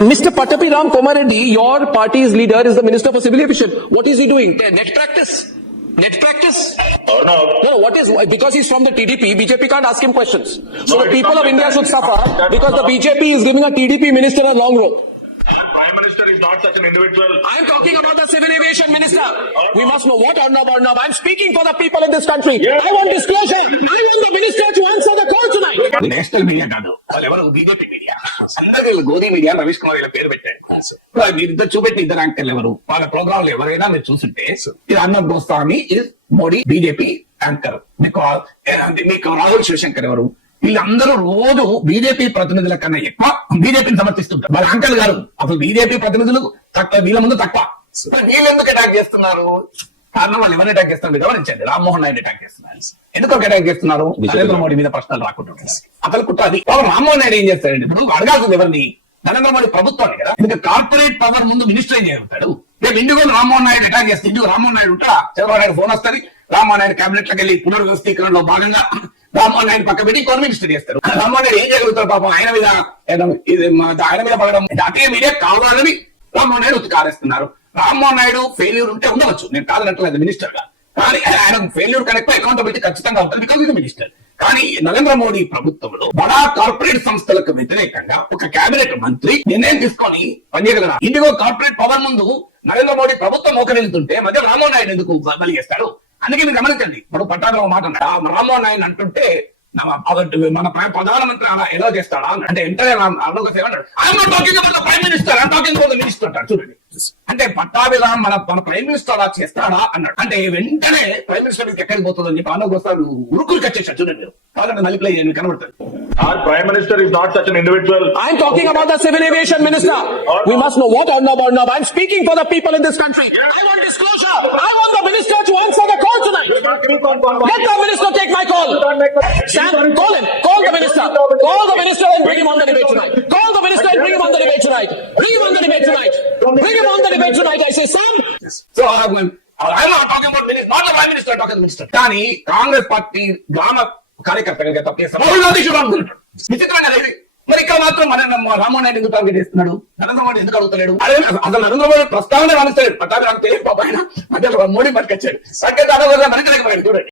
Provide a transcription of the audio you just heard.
Mr. Patapi Ram Komareddy, your party's leader, is the Minister for Civil Aviation. What is he doing? Net practice? Net practice? Or no? No, what is, because he's from the TDP, BJP can't ask him questions. So the people of India should suffer because the BJP is giving a TDP minister a long rope. Prime Minister is not such an individual. I'm talking about the Civil Aviation Minister. We must know what Arnab. I'm speaking for the people in this country. Yes. I want disclosure. I want the minister to answer the call tonight. National media కాదు, వాళ్ళు ఎవరు BJP media. అందరూ Godi media Ravish Kumar వీళ్ళ పేరు పెట్టారు. మీరు ఇద్దరు చూపెట్టి ఇద్దరు యాంకర్లు ఎవరు, వాళ్ళ ప్రోగ్రాంలు ఎవరైనా మీరు చూస్తుంటే ఇది Arnab Goswami is Modi BJP anchor, మీకు రాహుల్ శివశంకర్ ఎవరు, వీళ్ళందరూ రోజు బీజేపీ ప్రతినిధుల కన్నా ఎక్కువ బీజేపీని సమర్థిస్తుంటారు. వాళ్ళ అంకల్ గారు అసలు బీజేపీ ప్రతినిధులు తక్కువ, వీళ్ళ ముందు తక్కువ. వీళ్ళు ఎందుకు అటాక్ చేస్తున్నారు? కారణం వాళ్ళు ఎవరిని అటాక్ చేస్తున్నారు గమనించండి. రామ్మోహన్ నాయుడు అటాక్ చేస్తున్నారు. ఎందుకు అటాక్ చేస్తున్నారు? నరేంద్ర మోడీ మీద ప్రశ్నలు రాకుంటున్నారు. అసలు కుట్ర అది. రామ్మోహన్ నాయుడు ఏం చేస్తాడండి? ఇప్పుడు అడగాల్సింది ఎవరిని? నరేంద్ర మోడీ ప్రభుత్వాన్ని కదా. ఎందుకంటే కార్పొరేట్ పవర్ ముందు మినిస్టర్ ఏం చేయగలుగుతాడు? రేపు ఇండిగో రామ్మోహన్ నాయుడు అటాక్ చేస్తే ఇండిగో రామ్మోహన్ నాయుడు ఉంటా, చంద్రబాబు నాయుడు ఫోన్ వస్తుంది, రామ్మోహన్ నాయుడు కేబినెట్ లోకి వెళ్ళి పునర్వ్యవస్థీకరణలో భాగంగా రామ్మోహన్ నాయుడు పక్క పెట్టి ఇంకో మినిస్టర్ చేస్తారు. రామ్మోహన్ నాయుడు ఏం చేయగలుగుతారు? పాపం ఆయన మీద పడడం జాతీయ మీడియా కావాలని రామ్మోహన్ నాయుడు ఉతికారేస్తున్నారు. రామ్మోహన్ నాయుడు ఫెయిల్యూర్ ఉంటే ఉండవచ్చు, నేను కాదనట్లేదు మినిస్టర్ గా, కానీ ఆయన ఫెయిల్యూర్ కనుక అకౌంటబిలిటీ ఖచ్చితంగా ఉంటుంది, బికాజ్ ఇది మినిస్టర్. కానీ నరేంద్ర మోడీ ప్రభుత్వంలో బడా కార్పొరేట్ సంస్థలకు వ్యతిరేకంగా ఒక కేబినెట్ మంత్రి నిర్ణయం తీసుకొని పనిచేయగలరా? ఇండిగో కార్పొరేట్ పవర్ ముందు నరేంద్ర మోడీ ప్రభుత్వం మోకరిల్లుతుంటే మధ్య రామ్మోహన్ నాయుడు ఎందుకు బలి చేస్తాడు? అందుకే మీరు గమనించండి. ఇప్పుడు పట్టాభి మాట రామ్మోహన్ నాయుడు అంటుంటే మన ప్రధానమంత్రి అలా ఎలా చేస్తాడా అంటే వెంటనే ప్రైమ్ మినిస్టర్ మినిస్టర్ అంటాడు. చూడండి, అంటే పట్టాభిరామ్ మన ప్రైమ్ మినిస్టర్ అలా చేస్తాడా అన్నాడు. అంటే వెంటనే ప్రైమ్ మినిస్టర్ ఎక్కడికి పోతుందని చెప్పి అన్నకు వస్తారు, ఉరుకులు కచ్చేసాడు. చూడండి, కాదండి మళ్ళీ ప్లే కనబడుతుంది. Our Prime Minister is not such an individual. I'm talking about the Civil Aviation Minister. We must know what Arnab. I'm speaking for the people in this country. I want disclosure. I want the minister to answer the call tonight. Let the minister take my call. Sam, call him. Call the minister. Call the minister and bring him on the debate tonight. Call the minister and bring him on the debate tonight. Bring him on the debate tonight. Bring him on the debate tonight. I say, Sam. So I'm not talking about minister, not the prime minister, talking to the minister. కానీ Congress party గ్రామ కార్యకర్తగా తప్పేస్తారు. విచిత్రంగా లేదు. మరి ఇక్కడ మాత్రం మన రామ్మోహన్ నాయుడు ఎందుకు టార్గెట్ చేస్తున్నాడు? నరేంద్ర మోడీ ఎందుకు అడుగుతలేడు? అసలు నరేంద్ర మోడీ ప్రస్తావన రాణిస్తాడు. పట్టాభి రామ్ తెలియదు పాప, ఆయన మధ్యలో మోడీ పట్టుకొచ్చాడు. మనకి చూడండి.